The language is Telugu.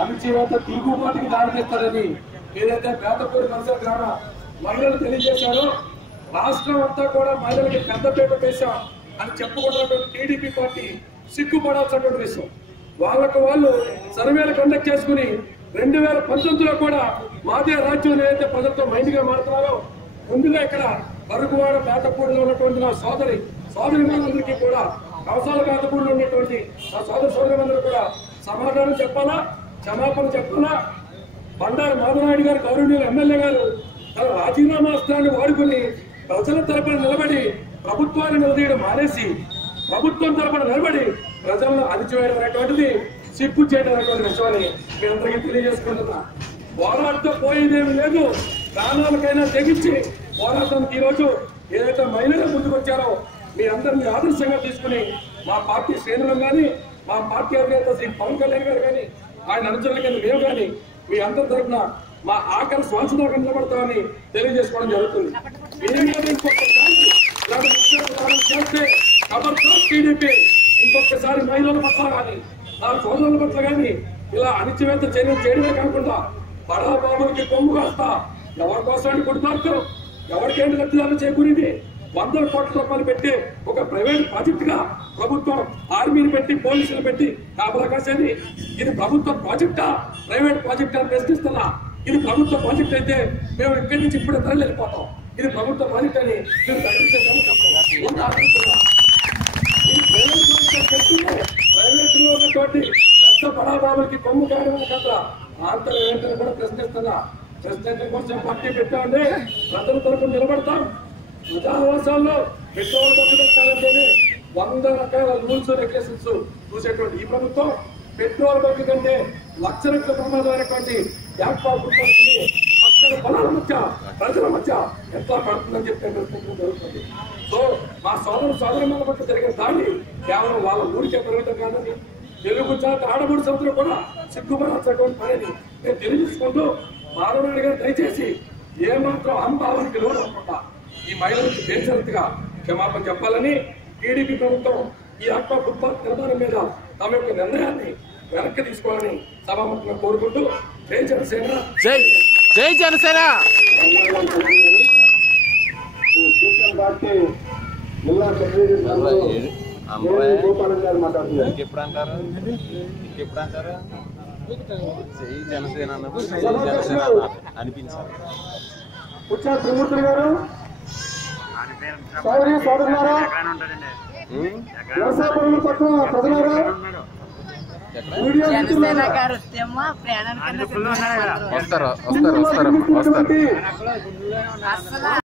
అణచివేత తిరుగుబాటుకి దారితీస్తారని ఏదైతే పేదపూడి పరిసర గ్రామ మహిళలు తెలియజేశారో రాష్ట్రం అంతా కూడా మహిళలకి పెద్దపీట వేశాం అని చెప్పుకున్నటువంటి టీడీపీ పార్టీ సిగ్గుపడాల్సినటువంటి విషయం. వాళ్ళకు వాళ్ళు సర్వేలు కండక్ట్ చేసుకుని 2019లో కూడా మాదే రాజ్యం ఏదైతే ప్రజలతో మైండ్గా మారుతున్నారో ముందుగా ఇక్కడ పరుగువాడ పేదపూడిలో ఉన్నటువంటి నా సోదరిమణులందరికీ కూడా కవసాల పేదపూడిలో ఉన్నటువంటి నా సోదరులందరూ కూడా సమాధానం చెప్పాలా, క్షమాపణ చెప్పాలా. బండారు మాధవనాయుడు గారు గౌరవనీయులు ఎమ్మెల్యే గారు తన రాజీనామా అస్త్రాన్ని వాడుకుని ప్రజల తరపున నిలబడి ప్రభుత్వాన్ని నిలదీయడం మానేసి ప్రభుత్వం తరపున నిలబడి ప్రజలను అణిచివేయడం అనేటువంటిది సిగ్గు చేయడం అనేటువంటి విషయాన్ని మీ అందరికీ తెలియజేసుకుంటున్నా. పోరాటంతో పోయేదేమీ లేదు, ప్రాణాలకైనా తెగించి పోరాటానికి ఈరోజు ఏదైతే మహిళలు ముందుకొచ్చారో మీ అందరినీ ఆదర్శంగా తీసుకుని మా పార్టీ శ్రేణులు కానీ మా పార్టీ అధినేత శ్రీ పవన్ కళ్యాణ్ గారు కానీ ఆయన అనుచరుల కింద మేము కానీ మీ అందరి తరఫున మా ఆఖరి శ్వాస దాకా నిలబడతామని తెలియజేసుకోవడం జరుగుతుంది. టీడీపీ ఇంకొకసారి మహిళల పట్ల కానీ నా సోదరుల పట్ల కానీ ఇలా అణిచివేత చర్యలు చేయడమే కాకుండా బడా బాబులకి కొమ్ము కాస్తా ఎవరి కోసాన్ని కొడుతారు, ఎవరికేంటి లబ్ధిదారులు చేకూరింది 100 కోట్ల రూపాయలు పెట్టి ఒక ప్రైవేట్ ప్రాజెక్ట్ గా ప్రభుత్వం ఆర్మీని పెట్టి పోలీసులు పెట్టి కాపలా కాసేది. ఇది ప్రభుత్వ ప్రాజెక్టా ప్రైవేట్ ప్రాజెక్ట్ అని ప్రశ్నిస్తున్నా. ఇది ప్రభుత్వ ప్రాజెక్ట్ అయితే మేము ఇక్కడి నుంచి ఇప్పుడే తరలి వెళ్ళిపోతాం. ఇది ప్రభుత్వ ప్రాజెక్ట్ అని మీరు ప్రైవేట్ లో ఉన్నటువంటి పెద్ద బడాబాబులకి కొమ్ము కాయడం కదా ఆంతర ఏంటని కూడా ప్రశ్నిస్తున్నా. ప్రశ్నించడం కోసం పార్టీ పెట్టామండి, ప్రజల తరపున నిలబడతాం. ప్రజావాసాల్లో పెట్రోల్ బంక్ పెట్టాలంటేనే 100 రకాల రూల్స్ రెగ్యులేషన్స్ చూసేటువంటి ఈ ప్రభుత్వం పెట్రోల్ బంక్ కంటే లక్షల ప్రమాదమైనటువంటి పక్కన పొలాల మధ్య ప్రజల మధ్య ఎట్లా పడుతుందని చెప్పి ప్రశ్నించడం జరుగుతుంది. సో మా సోదరుల పట్ల జరిగిన దాడి కేవలం వాళ్ళ ఊరికే పరిమితం కాదని తెలుగు జాతి ఆడబడి సంస్థలు కూడా సిగ్గుపడాల్సినటువంటి పనిని నేను తెలియజేసుకుంటూ మాధవనాయుడు గారు దయచేసి ఏమాత్రం అహంభావానికి లోను అనుకుంటా ఈ మహిళలకు బేషరతుగా క్షమాపణ చెప్పాలని టీడీపీ ప్రభుత్వం ఈ ఆత్మ ఫుట్పాత్ నిర్మాణం మీద తమ యొక్క నిర్ణయాన్ని వెనక్కి తీసుకోవాలని సభాముఖంగా కోరుకుంటూ జై జనసేన జై జనసేన. గోపాలం గారు మాట్లాడుతున్నారు. ఇంకెప్పుడు అంటారు జై జనసేన అనిపించారు. వచ్చారు త్రిమూర్తులు గారు, సోదరులారా, వ్యవసాయ పనులు పట్ల ప్రజలారా, వస్తారు